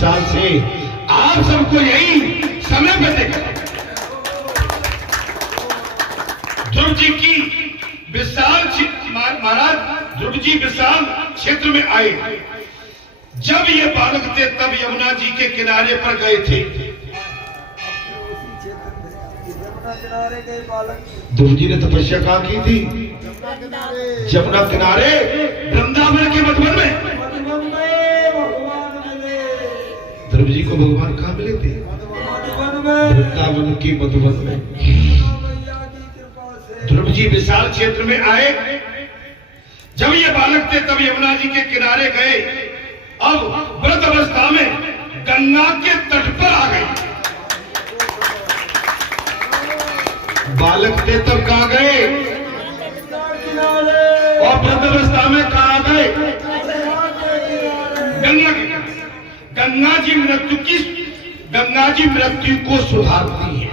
साल से आप सबको यही समय पे देखा। ध्रुव जी की विशाल महाराज ध्रुव जी विशाल क्षेत्र में आए। जब ये बालक थे तब यमुना जी के किनारे पर गए थे। ध्रुव जी ने तपस्या कहाँ की थी? यमुना किनारे वृंदावन के मधुबन में। ध्रुव जी को भगवान कहाँ मिले थे? वृंदावन की मधुबन में। ध्रुव जी विशाल क्षेत्र में आए। जब ये बालक थे तब यमुना जी के किनारे गए। अब व्रत अवस्था में गंगा के तट पर आ गए। बालक थे तब कहाँ गए? और व्रत अवस्था में कहाँ गए? गंगा जी मृत्यु को सुधारती है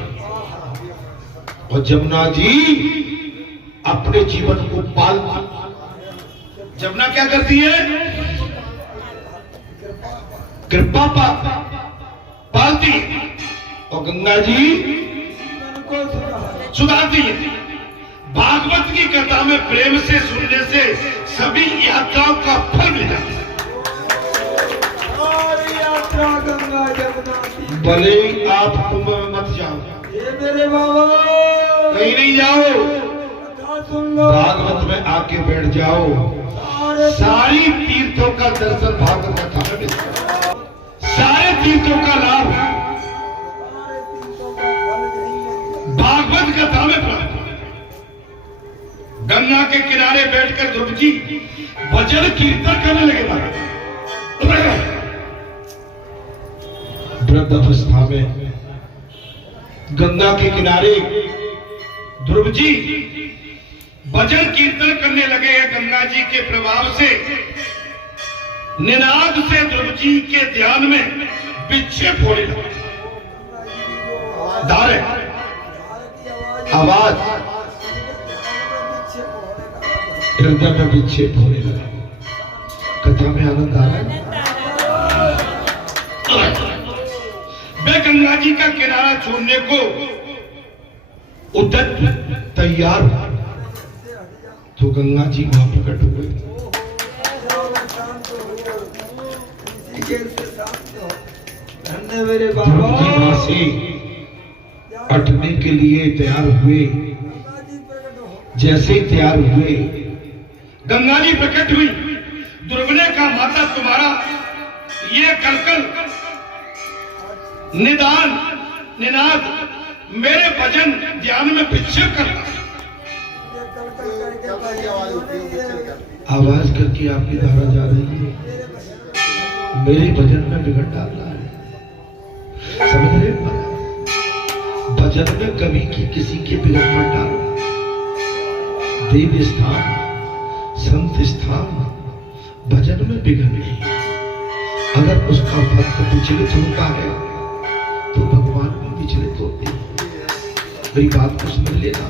और जमुना जी अपने जीवन को पालती। जमुना क्या करती है? कृपा पालती है और गंगा जी सुधारती है। भागवत की कथा में प्रेम से सुनने से सभी यात्राओं का फल मिल जाता है। भले ही आप कुंभ में मत जाओ, ये मेरे बाबा कहीं नहीं जाओ, भागवत में आके बैठ जाओ। सारी तीर्थों का दर्शन भागवत कथा में मिलता है। सारे तीर्थों का लाभ भागवत कथा में प्राप्त है। गंगा के किनारे बैठकर ध्रुव जी भजन कीर्तन करने लगे। वृद्ध अवस्था में गंगा के किनारे ध्रुव जी भजन कीर्तन करने लगे हैं। गंगा जी के प्रभाव से निनाद से ध्रुव जी के ध्यान में विक्षेप होने लगे। धारे आवाज हृदय में विक्षेप होने लगा। कथा में आनंद आ रहा है। वे गंगा जी का किनारा छोड़ने को उद्यत तैयार हुआ तो गंगा जी वहां प्रकट हुए। मेरे बाबा वहां से हटने के लिए तैयार हुए। जैसे ही तैयार हुए गंगा जी प्रकट हुई। ध्रुव ने कहा, माता तुम्हारा ये कलकल निनाद मेरे भजन ध्यान में विक्षेप करता है। आवाज करके आपकी धारा जा रही है, मेरे भजन में बिगड़ डाल रहा है। समझ रहे हैं? भजन में कभी की किसी के बिगड़ मत डालो। देव स्थान संत स्थान भजन में बिगड़ नहीं। अगर उसका भक्त विचलित होता है तो भगवान भी विचलित होते हैं। मेरी बात को समझ लेना।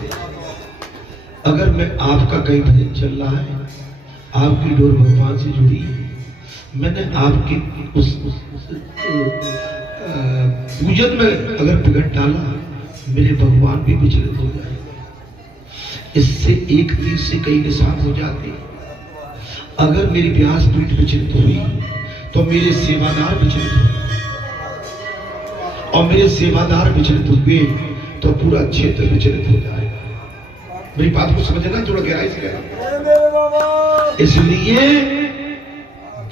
अगर मैं आपका कहीं भजन चल रहा है, आपकी डोर भगवान से जुड़ी है, मैंने आपके उस पूजन में अगर बिगड़ डाला, मेरे भगवान भी विचलित हो जाए। इससे एक तीर से कई निशान हो जाते। अगर मेरी व्यास पीठ विचलित हुई तो मेरे सेवादार विचलित हुए और मेरे सेवादार विचलित हुए तो पूरा क्षेत्र विचलित हो जाएगा। मेरी बात को समझना, थोड़ा गहराई से कहना। इसलिए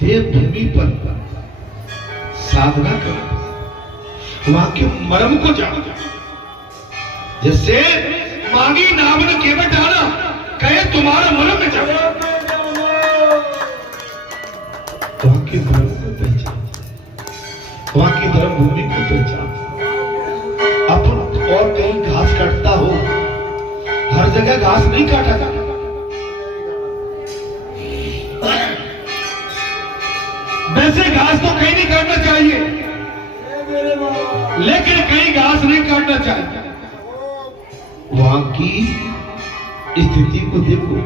देवभूमि पर साधना करो, वहां के मर्म को जानो। जैसे मांगी नामन केवट डाला, कहे तुम्हारा मर्म में जाओ। वहां के मर्म को पहचान, वहां की धर्म भूमि को पहचान। अपन और कहीं घास काटता हो, हर जगह घास नहीं काटा जाता। वैसे घास तो कहीं नहीं काटना चाहिए, लेकिन कहीं घास नहीं काटना चाहिए। वहां की स्थिति को देखो,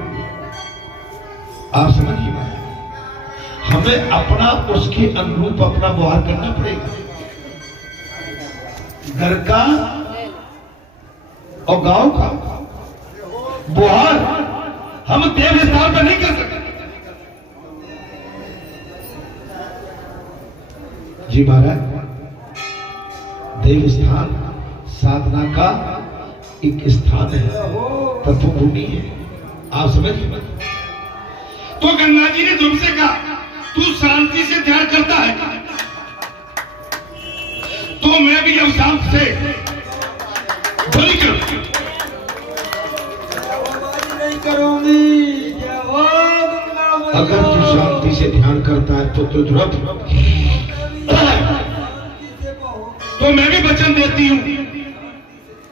आप समझिए। हमें अपना उसके अनुरूप अपना व्यवहार करना पड़ेगा। घर का और गांव का व्यवहार हम देव स्थान पर नहीं कर सकते। जी महाराज, देव स्थान साधना का एक स्थान है, तत्वभूमि है, आप समझिए। तो गंगा जी ने ध्रुव से कहा, तू शांति से ध्यान करता है तो मैं भी अब शांत से ध्वनि करूंगी। अगर तू शांति से ध्यान करता है तो ध्रुव, तो मैं भी वचन देती हूं,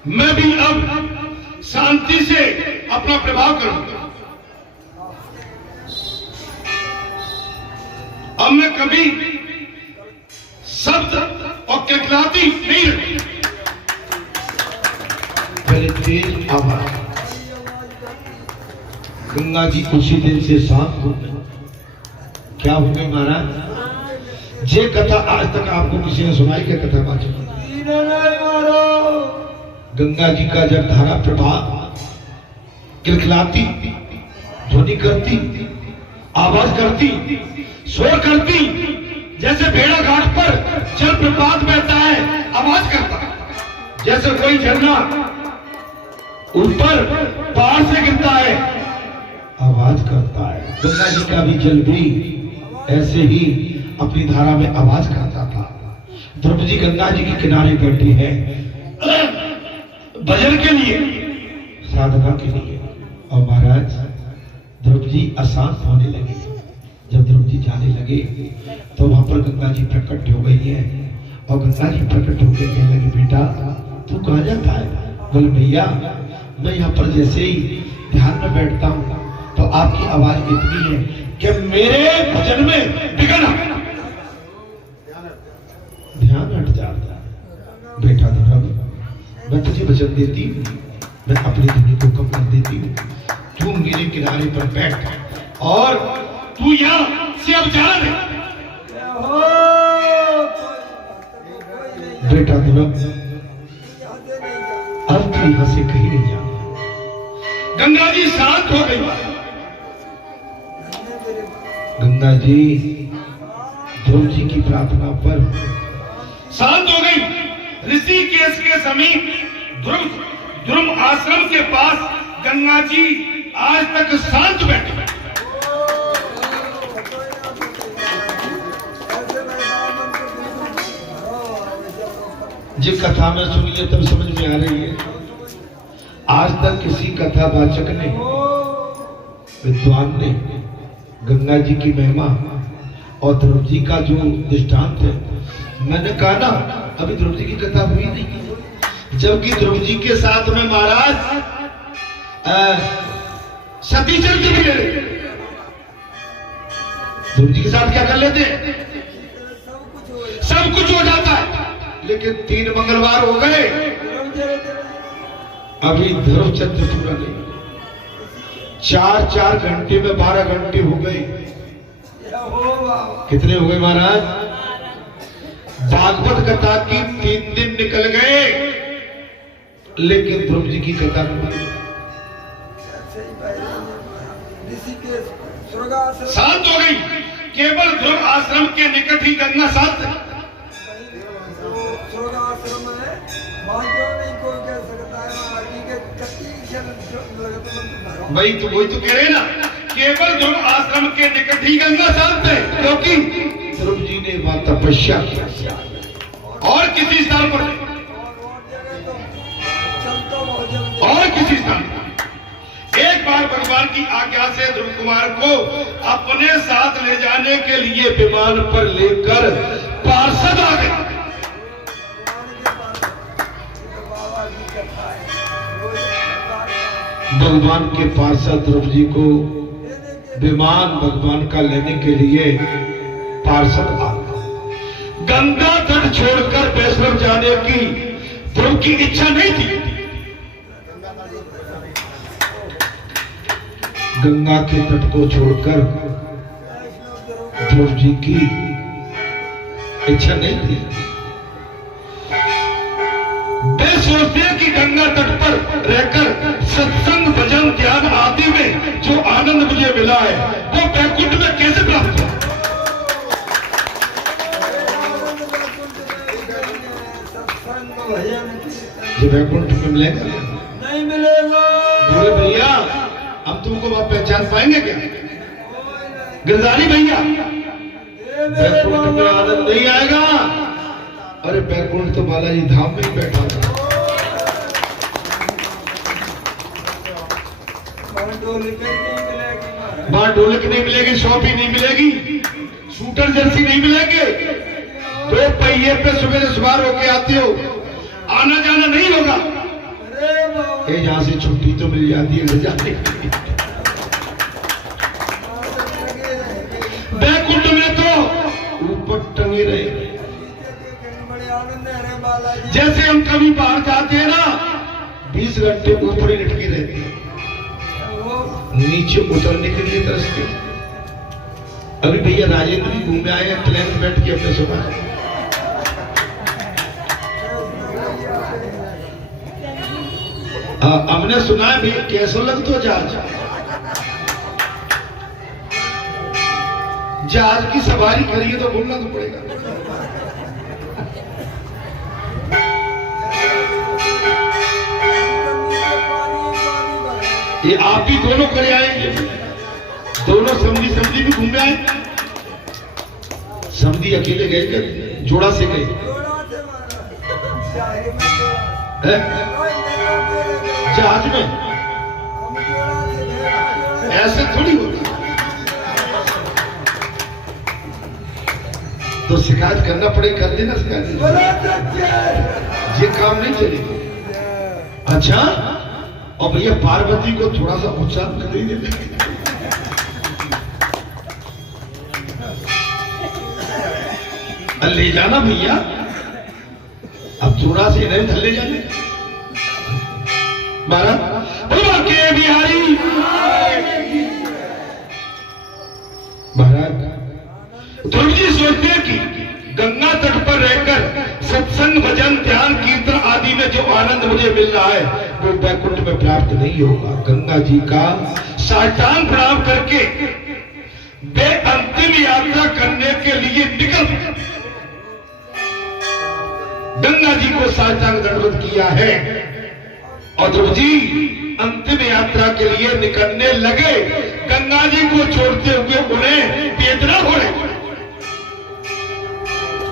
मैं भी अब शांति से अपना प्रभाव करूंगा। अब मैं कभी शब्द और किलकिलाती नहीं रही। पहले तेज आवाज। गंगा जी उसी दिन से शांत हो गए। क्या हो गई महाराज? ये कथा आज तक आपको किसी ने सुनाई क्या? कथा वाचक गंगा जी का जब धारा प्रभाव किलकिलाती, ध्वनि करती, आवाज करती, शोर करती, जैसे भेड़ा घाट पर जल प्रपात बहता है आवाज करता है, जैसे कोई झरना ऊपर पहाड़ से गिरता है आवाज करता है। गंगा जी का भी जल भी ऐसे ही अपनी धारा में आवाज करता था। ध्रुव जी गंगा जी के किनारे बैठी है भजन के लिए, साधना के लिए। और महाराज ध्रुव जी अशांत होने लगे। जब ध्रुव जी जाने लगे तो वहां पर गंगा जी प्रकट हो गई है। और गंगा जी प्रकट होकर कहने लगी, बेटा तू कहां जाता है? बोले भैया मैं यहाँ पर जैसे ही ध्यान में बैठता हूँ तो आपकी आवाज इतनी है कि मेरे भजन में विघ्न आ गया, ध्यान हट जाता है। बेटा ध्रुव मैं तुझे वचन देती हूँ, मैं अपनी ध्वनि को कम कर देती हूँ, तू मेरे किनारे पर बैठ और तू यहाँ से अब जाना नहीं। बेटा ध्रुव अब तू यहाँ से कहीं नहीं जाना। गंगा जी शांत हो गई। गंगा जी ध्रुव जी की प्रार्थना पर शांत हो गई। ऋषिकेश के समीप ध्रुव आश्रम के पास गंगा जी आज तक शांत बैठे। जी कथा में सुनिए तब समझ में आ रही है। आज तक किसी कथा वाचक ने, विद्वान ने गंगा जी की महिमा और ध्रुव जी का जो दृष्टांत है, मैंने कहा ना अभी ध्रुव जी की कथा हुई नहीं, जबकि ध्रुव जी के साथ में महाराज सतीचंद जी भी ले रहे। ध्रुव जी के साथ क्या कर लेते? सब कुछ हो जाता है। लेकिन 3 मंगलवार हो गए, अभी ध्रुव चंद्र पूरा नहीं। 4 घंटे में 12 घंटे हो गए। कितने हो गए महाराज? भागवत कथा की 3 दिन निकल गए, लेकिन ध्रुव जी की कथा नहीं। शांत हो गई। केवल ध्रुव आश्रम के निकट ही गंगा शांत है। वही तो कह रहे ना, केवल ध्रुव आश्रम के निकट ही गंगा शांत है, क्योंकि ध्रुव जी ने वहां तपस्या किया और किसी स्थान पर और किसी स्थान पर। एक बार भगवान की आज्ञा से ध्रुव कुमार को अपने साथ ले जाने के लिए विमान पर लेकर पार्षद आ गए। भगवान के पार्षद ध्रुव जी को विमान भगवान का लेने के लिए पार्षद आ गए। गंगा तट छोड़कर वैष्णव जाने की ध्रुव की इच्छा नहीं थी। गंगा के तट को छोड़कर ध्रुव जी की इच्छा नहीं थी। वे सोचते हैं कि गंगा तट पर रहकर सत्संग भजन ध्यान आदि में जो आनंद मुझे मिला है वो वैकुंठ में कैसे प्राप्त हो। जो वैकुंठ में मिलेगा नहीं मिलेगा। बोले भैया हम तुमको पहचान पाएंगे क्या? गिरधारी भैया वैकुंठ में आनंद नहीं आएगा। अरे वैकुंठ तो बालाजी धाम में ही बैठा था। वहां ढोलक नहीं मिलेगी, शॉपी नहीं मिलेगी, शूटर जर्सी नहीं मिलेंगे। दो पहिए पे सुबह सवार होके आते हो, आना जाना नहीं होगा। यहाँ से छुट्टी तो मिल जाती है ले जाने की। बैकुंठ में तो ऊपर टंगे रहे। जैसे हम कभी बाहर जाते हैं ना 20 घंटे ऊपर ही लटके रहते हैं, नीचे उतरने के लिए तरसते। अभी भैया राजेंद्र भी घूमने आए हैं, प्लेन में बैठ के अपने सुबह हमने सुना है भैया कैसा लगता है जहाज की सवारी करिए तो बोलना तो पड़ेगा। ये आप भी दोनों करे आएंगे, दोनों समझी भी घूमे आए। समझी अकेले गए क्या जोड़ा से गए? जहाज में ऐसे थोड़ी होता। तो शिकायत करना पड़े, कर देना शिकायत, ये काम नहीं चलेगा। अच्छा और भैया पार्वती को थोड़ा सा उत्साह कर ही देते। ले जाना भैया, अब थोड़ा से इन्हें ले जाने। महाराज के बिहारी महाराज ध्रुव जी सोचते हैं कि गंगा तट पर रहकर सत्संग भजन ध्यान कीर्तन आदि में जो आनंद मुझे मिल रहा है वो वैकुंठ में प्राप्त नहीं होगा। गंगा जी का साष्टांग प्रणाम करके वे अंतिम यात्रा करने के लिए निकल गंगा जी को साष्टांग दंडवत किया है और ध्रुव जी अंतिम यात्रा के लिए निकलने लगे। गंगा जी को छोड़ते हुए उन्हें वेदना हो रही।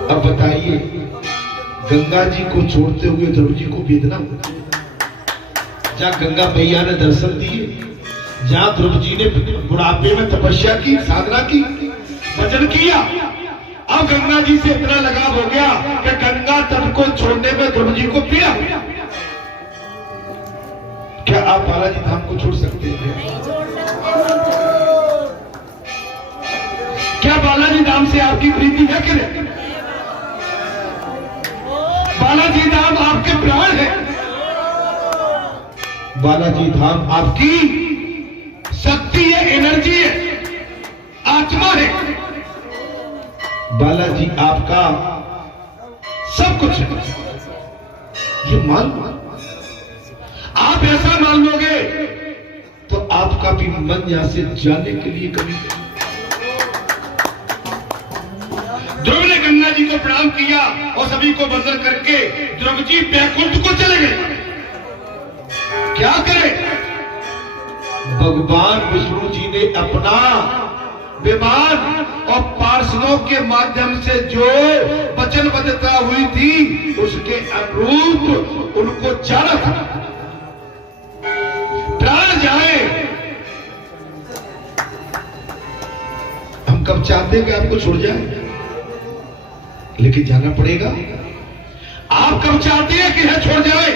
अब बताइए गंगा जी को छोड़ते हुए ध्रुव जी को वेदना हो, जहां गंगा मैया ने दर्शन दिए, जहां ध्रुव जी ने बुढ़ापे में तपस्या की, साधना की, भजन किया, अब गंगा जी से इतना लगाव हो गया कि गंगा तट को छोड़ने में ध्रुव जी को पीड़ा। क्या आप बालाजी धाम को छोड़ सकते हैं? क्या बालाजी धाम से आपकी प्रीति है कि नहीं? बालाजी धाम आपके प्राण है, बालाजी धाम आपकी शक्ति है, एनर्जी है, आत्मा है। बालाजी आपका सब कुछ है। ये मान आप ऐसा मान लोगे तो आपका भी मन यहां से जाने के लिए कभी। ध्रुव ने गंगा जी को प्रणाम किया और सभी को वंदन करके ध्रुव जी वैकुंठ को चले गए। क्या करे? भगवान विष्णु जी ने अपना विमान और पार्षदों के माध्यम से जो वचनबद्धता हुई थी उसके अनुरूप उनको जाना था। प्राण जाए, हम कब चाहते हैं कि आपको छोड़ जाए, लेकिन जाना पड़ेगा। आप कब चाहते हैं कि यह छोड़ जाए,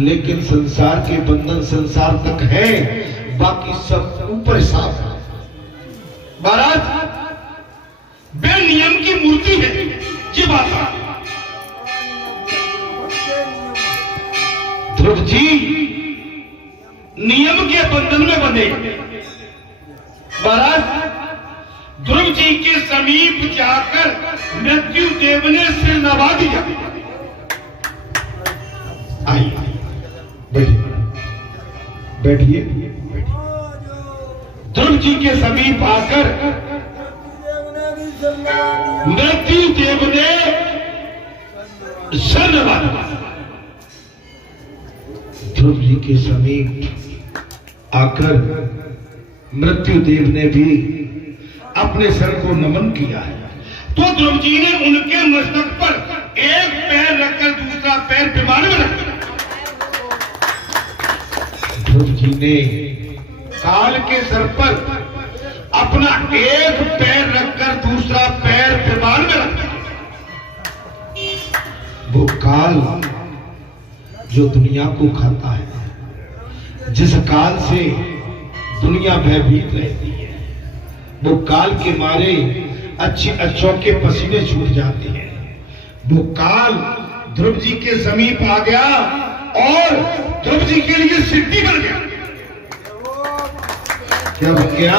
लेकिन संसार के बंधन संसार तक है, बाकी सब ऊपर हिसाब है। महाराज वे नियम की मूर्ति है, ये बात है। ध्रुव जी नियम के बंधन में बंधे। महाराज ध्रुव जी के समीप जाकर मृत्यु देव ने सिर नवा दिया। आइए बैठिए, बैठिए। ध्रुव जी के समीप आकर मृत्यु देव ने सिर नवा दिया। ध्रुव जी के समीप आकर मृत्यु देव ने भी अपने सर को नमन किया है। तो ध्रुव जी ने उनके मस्तक पर एक पैर रखकर दूसरा पैर विमान में रख दिया। ध्रुव जी ने काल के सर पर अपना एक पैर रखकर दूसरा पैर विमान में रख दिया। वो काल जो दुनिया को खाता है, जिस काल से दुनिया भयभीत रहती है, वो काल के मारे अच्छे अच्छों के पसीने छूट जाते हैं। वो काल ध्रुव जी के समीप आ गया और ध्रुव जी के लिए सिद्धि बन गया। क्या बन गया?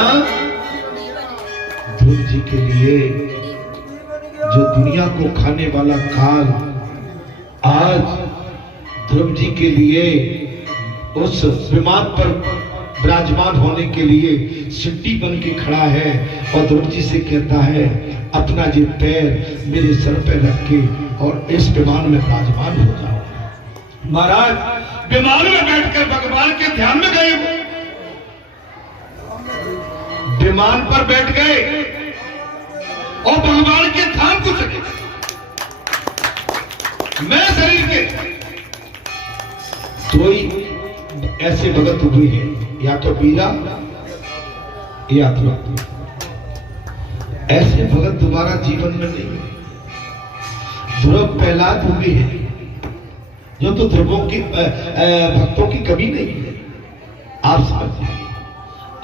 ध्रुव जी के लिए जो दुनिया को खाने वाला काल आज ध्रुव जी के लिए उस विमान पर विराजमान होने के लिए सिद्धि बन के खड़ा है और ध्रुव जी से कहता है अपना ये पैर मेरे सर पे रख के और इस विमान में विराजमान हो जाओ। महाराज विमान में बैठकर भगवान के ध्यान में गए, विमान पर बैठ गए और भगवान के ध्यान को सके। मैं शरीर के कोई ऐसे भगत हुए हैं, या तो वीरा या तो ऐसे भगत दोबारा जीवन में नहीं। ध्रुव प्रहलाद हुए हैं जो तो ध्रुवों की भक्तों की कमी नहीं है। आप समझिए,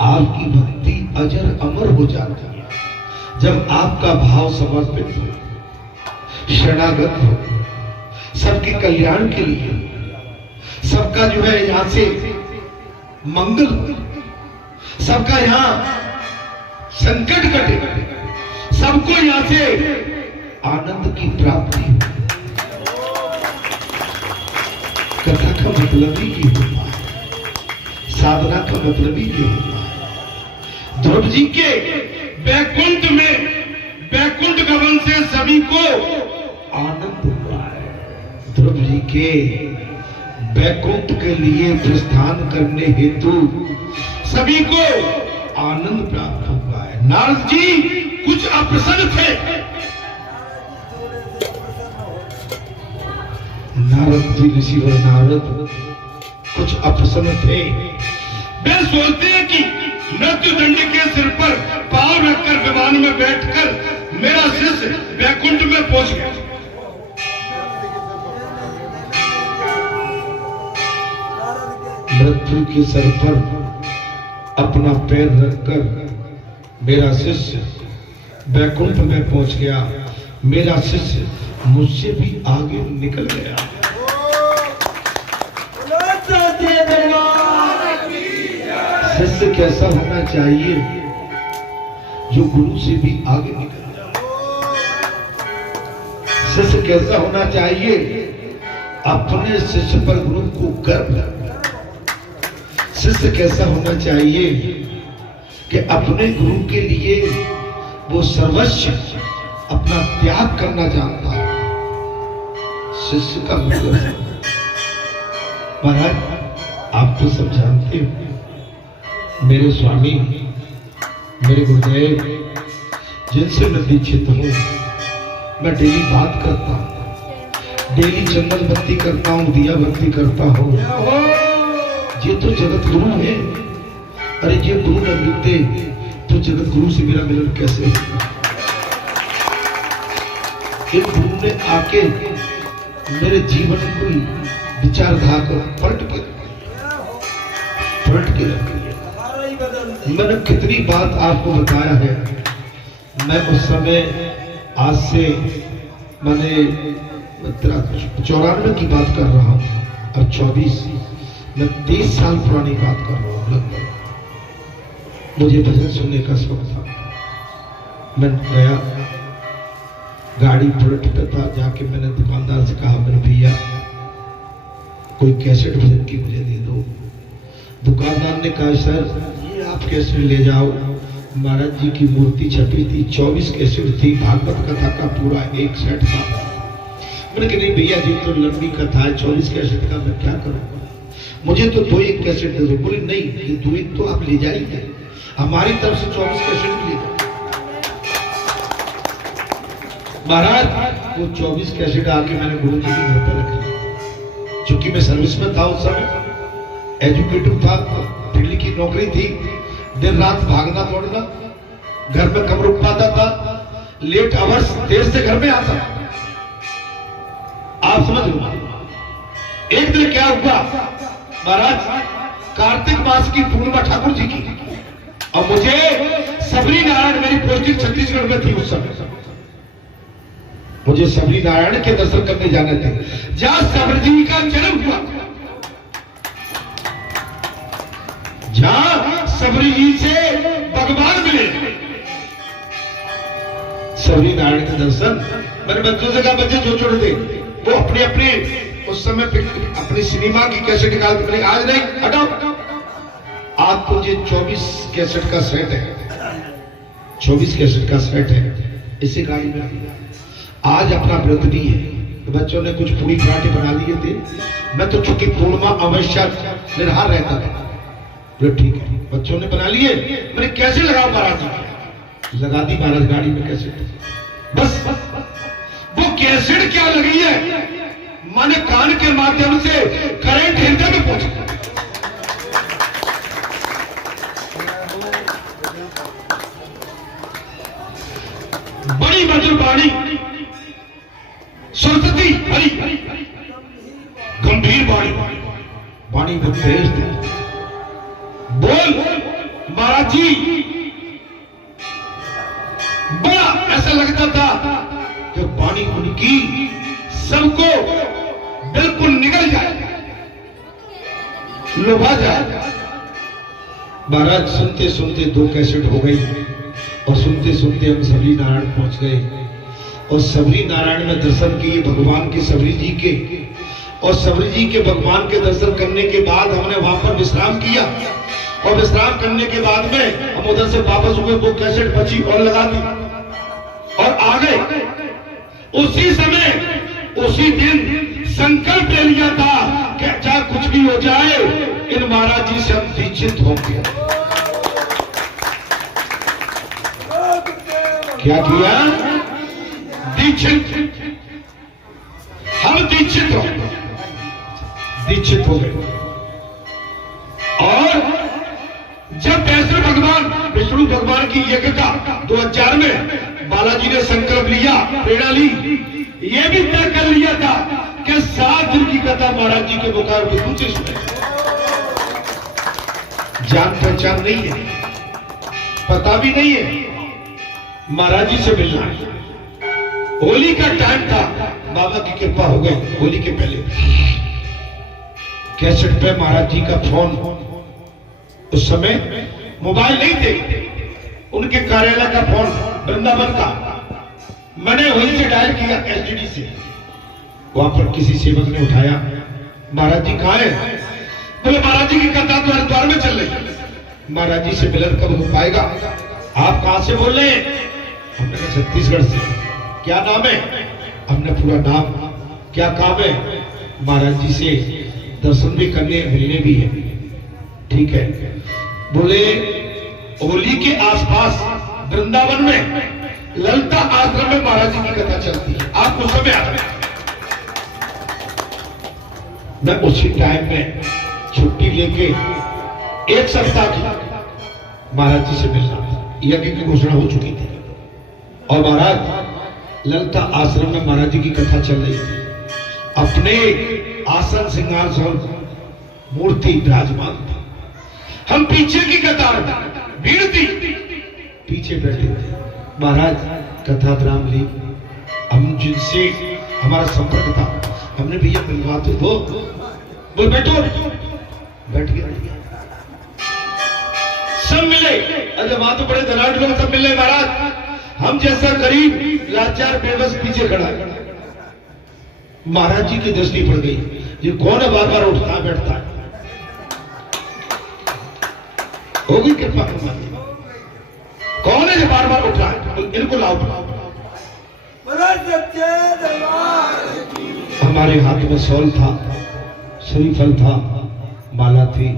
आपकी भक्ति अजर अमर हो जाती है जब आपका भाव समर्पित हो, शरणागत हो, सबके कल्याण के लिए, सबका जो है यहां से मंगल हो, सबका यहां संकट कटे, सबको यहां से आनंद की प्राप्ति हो। कथा का मतलब ही ये होता है, साधना का मतलब ही ये होता है। ध्रुव जी के बैकुंठ में बैकुंठ गमन से सभी को आनंद हुआ है। ध्रुव जी के बैकुंठ के लिए प्रस्थान करने हेतु सभी को आनंद प्राप्त हुआ है। नारद जी कुछ अप्रसन्न थे। नारद जी, ऋषिवर नारद कुछ अप्रसन्न थे। वे सोचते हैं कि मृत्युदंड के सिर पर पांव रखकर विमान में बैठकर मेरा शिष्य बैकुंठ में पहुंच गया। मृत्यु के सर पर अपना पैर रखकर मेरा शिष्य बैकुंठ में पहुंच गया, मेरा शिष्य मुझसे भी आगे निकल गया। शिष्य कैसा होना चाहिए? जो गुरु से भी आगे निकल जाए। शिष्य कैसा होना चाहिए? अपने शिष्य पर गुरु को गर्व है। शिष्य कैसा होना चाहिए कि अपने गुरु के लिए वो सर्वस्व अपना त्याग करना जानता है। शिष्य का मतलब महाराज आप तो सब जानते हो, मेरे स्वामी, मेरे गुरुदेव जिनसे मैं दीक्षित हूँ, मैं डेली बात करता हूँ, डेली चंदन बत्ती करता हूँ, दिया बत्ती करता हूँ। ये तो जगत गुरु है। अरे ये गुरु न मिलते तो जगत गुरु से मेरा मिलन कैसे होगा? इन गुरु ने आके मेरे जीवन को विचारधारा को पलट के रख दिया। मैंने कितनी बात आपको बताया है। मैं उस समय आज से मैंने 94 की बात कर रहा हूँ, अब 24, मैं 23 साल पुरानी बात कर रहा हूँ। लगभग मुझे भजन सुनने का शौक था। मैं गया, गाड़ी पलटता था, जाके मैंने दुकानदार से कहा मैंने भैया कोई कैसेट भजन की मुझे दे दो। दुकानदार ने कहा सर ये आप कैसेट ले जाओ, महाराज जी की मूर्ति छपी थी, 24 कैसेट थी, भागवत कथा का पूरा एक सेट था। मैंने कहा नहीं भैया जी तो लंबी कथा है, 24 कैसेट का मैं क्या करूँगा, मुझे तो 2-1 कैसेट दे दो। बोले नहीं ये 2-1 तो आप ले जाइए, हमारी तरफ से 24 कैसेट भी ले जाओ। महाराज वो 24 कैसेट आके मैंने गुरु जी के घर पर रखी। चूंकि मैं सर्विस में था उस समय, एजुकेटिव था, दिल्ली की नौकरी थी, दिन रात भागना दौड़ना, घर में कब रुक पाता था, लेट आवर्स देर से घर में आता। आप समझ लो एक दिन क्या हुआ महाराज, कार्तिक मास की पूर्णिमा ठाकुर जी की, और मुझे सबरी नारायण, मेरी पोस्टिंग छत्तीसगढ़ में थी उस समय, मुझे सबरी नारायण के दर्शन करने जाने थे जहां सबरी जी का जन्म हुआ, जहां सबरी जी से भगवान मिले। सबरी नारायण के दर्शन मैंने बच्चों से कहा बच्चे जो छोटे थे वो अपने अपने उस समय अपनी सिनेमा की कैसेट निकाल के बोले आज नहीं हटाओ, आज तो ये 24 कैसेट का सेट है, 24 कैसेट का सेट है, इसी गाड़ी में आज अपना व्रत भी है। तो बच्चों ने कुछ पूरी पराठे बना लिए थे, मैं तो चूंकि पूर्णिमा अवश्य निराहार रहता था, बोले ठीक है बच्चों ने बना लिए, मैंने कैसे लगाओ महाराज जी, लगा दी महाराज गाड़ी में कैसेट। बस वो कैसेट क्या लगी है, माने कान के माध्यम से करंट हृदय में पहुंचा। बड़ी मधुर वाणी, सरस्वती हरी, गंभीर वाणी, वाणी में तेज थे, बोल महाराज जी। बड़ा ऐसा लगता था कि वाणी उनकी सबको बिल्कुल निगल जाए, लुभा जाए। महाराज सुनते सुनते 2 कैसेट हो गई और सुनते सुनते हम सबरी नारायण पहुंच गए, और सबरी नारायण में दर्शन किए भगवान के, सबरी जी के, और सबरी जी के भगवान के दर्शन करने के बाद हमने वहां पर विश्राम किया, और विश्राम करने के बाद में हम उधर से वापस हुए, 2 कैसेट बची और लगा दी और आ गए। उसी समय उसी दिन संकल्प ले लिया था कि चाहे कुछ भी हो जाए इन महाराज जी से हम दीक्षित होंगे। क्या किया, दीक्षित, हम दीक्षित हो गए। और जब विष्णु भगवान की यज्ञ का 2000 में बालाजी ने संकल्प लिया, प्रेरणा ली, ये भी तय कर लिया था कि 7 दिन की कथा महाराज जी के मुखार में दूसरे सुने। जान पहचान नहीं है, पता भी नहीं है, महाराज जी से मिलना है। होली का टाइम था, बाबा की कृपा हो गई। होली के पहले कैसेट पे महाराज जी का फोन, उस समय मोबाइल नहीं थे, उनके कार्यालय का फोन वृंदावन का, मैंने वहीं से डायल किया एसटीडी से। वहां पर किसी सेवक ने उठाया, महाराज जी कहाँ है? बोले महाराज जी की कथा तो हरिद्वार में चल रही है, महाराज जी से मिलन कब हो पाएगा? आप कहां से बोल रहे हैं? हमने कहा छत्तीसगढ़ से। क्या नाम है? हमने पूरा नाम। क्या काम है? महाराज जी से दर्शन भी करने, मिलने भी है। ठीक है। बोले होली के आसपास वृंदावन में ललिता आश्रम में महाराज जी की कथा चलती है, आप उस समय आ रहे हैं। मैं उसी टाइम में छुट्टी लेके 1 सप्ताह की महाराज जी से मिलना, यज्ञ की घोषणा हो चुकी थी और महाराज ललिता आश्रम में महाराज जी की कथा चल रही थी। अपने आसन सिंहासन मूर्ति विराजमान थी, हम पीछे की कतार भीड़ थी, पीछे बैठे थे। महाराज कथा विराम ली, हम जिनसे हमारा संपर्क था, हमने भैया मिलवा तो दो, बोल बैठो, बैठ गया। सब मिले, अरे वहां तो बड़े धनाढ़ लोग सब मिले महाराज। हम जैसा गरीब लाचार बेबस पीछे खड़ा है। महाराज जी की दृष्टि पड़ गई, ये कौन है बार बार उठता बैठता है। होगी कृपा हनुमान जी, कौन है जो बार बार उठा है, तो इनको लाओ। हमारे हाथ में सौल था, श्रीफल था, माला थी,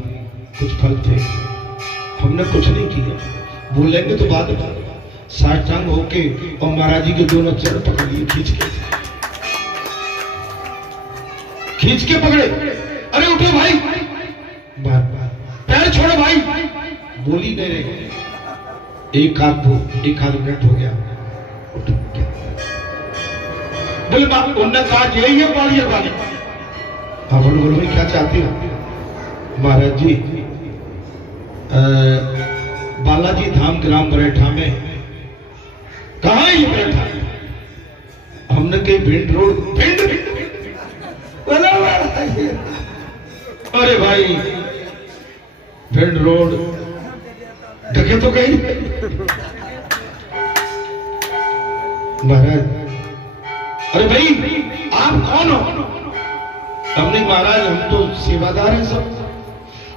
कुछ फल थे, हमने कुछ नहीं किया। बोलेंगे तो बाद में साष्टांग होके और महाराज जी के दोनों चरण पकड़ लिए, खींच के पकड़े। अरे उठो भाई, पैर छोड़ो भाई। बोली नहीं रहे। एक आध मिनट हो गया, उठो क्या बोले बाप, उन्होंने कहा यही है ग्वालियर वाले। हाँ बोलो बोलो भाई, क्या चाहती हो। महाराज जी बालाजी धाम ग्राम बरेठा में। कहा है ये बरेठा? हमने कही भिंड रोड। भिंड? अरे भाई भिंड रोड ढके तो गई। महाराज अरे भाई आप कौन हो? हमने महाराज हम तो सेवादार हैं सब।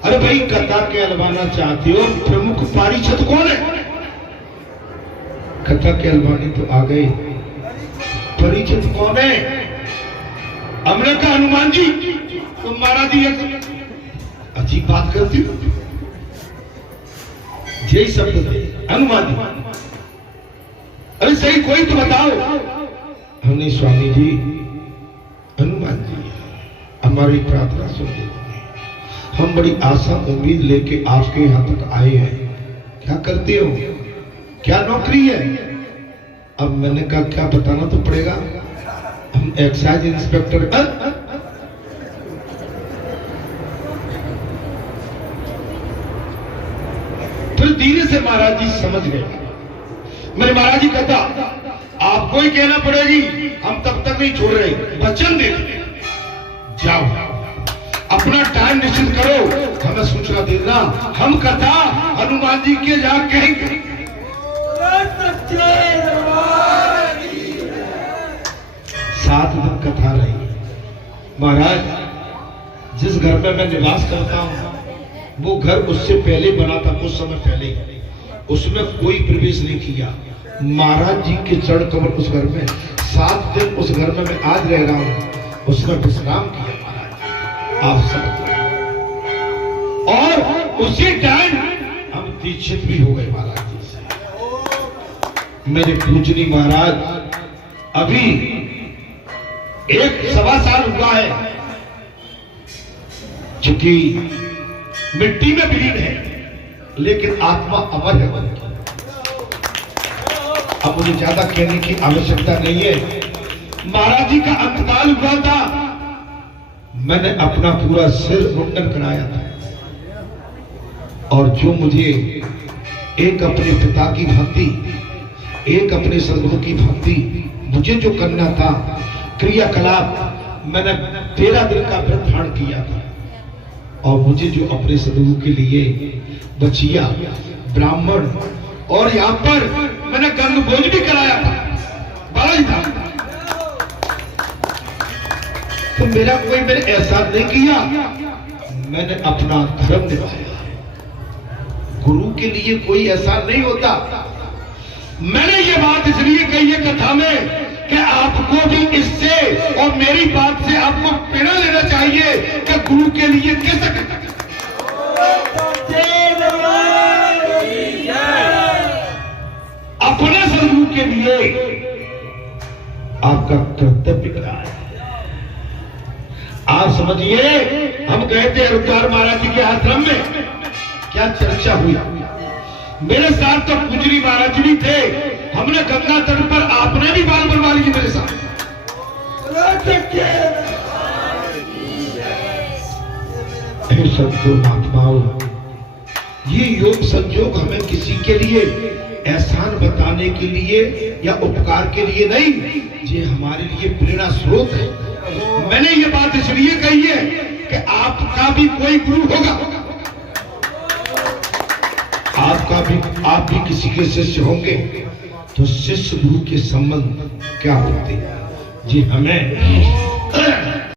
अरे भाई कथा कहलवाना चाहते हो, प्रमुख पारिषद कौन है? कथा कहलवानी तो आ गई, परिषद कौन है? हमने कहा हनुमान जी। तो महाराज जी अजीब बात करती हो, यही शब्द थे हनुमान जी। अरे सही कोई तो बताओ। हमने स्वामी जी, हनुमान जी हमारी प्रार्थना सुन लीजिए, हम बड़ी आशा उम्मीद लेके आपके यहाँ तक आए हैं। क्या करते हो, क्या नौकरी है? अब मैंने कहा क्या बताना तो पड़ेगा, हम एक्साइज इंस्पेक्टर। फिर धीरे से महाराज जी समझ गए। मेरे महाराज जी कहता आपको ही कहना पड़ेगी, हम तब तक नहीं छोड़ रहे, वचन दे जाओ, अपना टाइम निश्चित करो, हमें सूचना देना, हम कथा हनुमान जी के जा कहेंगे। सात दिन कथा रही। महाराज जिस घर में मैं निवास करता हूं वो घर उससे पहले बना था, कुछ समय पहले, उसमें कोई प्रवेश नहीं किया। महाराज जी के चरण कमल उस घर में, 7 दिन उस घर में मैं आज रह रहा हूं, उसमें विश्राम किया आप सब। और उसी टाइम हम दीक्षित भी हो गए महाराज जी से। मेरे पूजनी महाराज अभी 1 सवा साल हुआ है, चूंकि मिट्टी में विलीन है लेकिन आत्मा अमर है। अब मुझे ज्यादा कहने की आवश्यकता नहीं है। महाराज जी का अंतकाल हुआ था, मैंने अपना पूरा सिर मुंडन कराया था, और जो मुझे एक अपने पिता की भक्ति, एक अपने सदगुरु की भक्ति, मुझे जो करना था क्रियाकलाप, मैंने 13 दिन का व्रत धारण किया था। और मुझे जो अपने सदगुरु के लिए बचिया, ब्राह्मण और यहाँ पर मैंने गंग भोज भी कराया था, बड़ा ही था। तो मेरा कोई मैंने एहसान नहीं किया, मैंने अपना धर्म निभाया। गुरु के लिए कोई एहसान नहीं होता। मैंने ये बात इसलिए कही है कथा में कि आपको भी इससे और मेरी बात से आपको प्रेरणा लेना चाहिए कि गुरु के लिए कैसे करना। अपने सदगुरु के लिए आपका कर्तव्य क्या है? आप समझिए, हम गए थे हरिद्वार महाराज जी के आश्रम में, क्या चर्चा हुई। मेरे साथ तो पूजनी महाराज जी भी थे, हमने गंगा तट पर, आपने भी बाल बनवा ली मेरे साथ। संतो महात्माओं, ये योग संयोग हमें किसी के लिए एहसान बताने के लिए या उपकार के लिए नहीं, ये हमारे लिए प्रेरणा स्रोत है। मैंने ये बात इसलिए कही है कि आपका भी कोई गुरु होगा, आप भी किसी के शिष्य होंगे। तो शिष्य गुरु के संबंध क्या होते हैं? जी हमें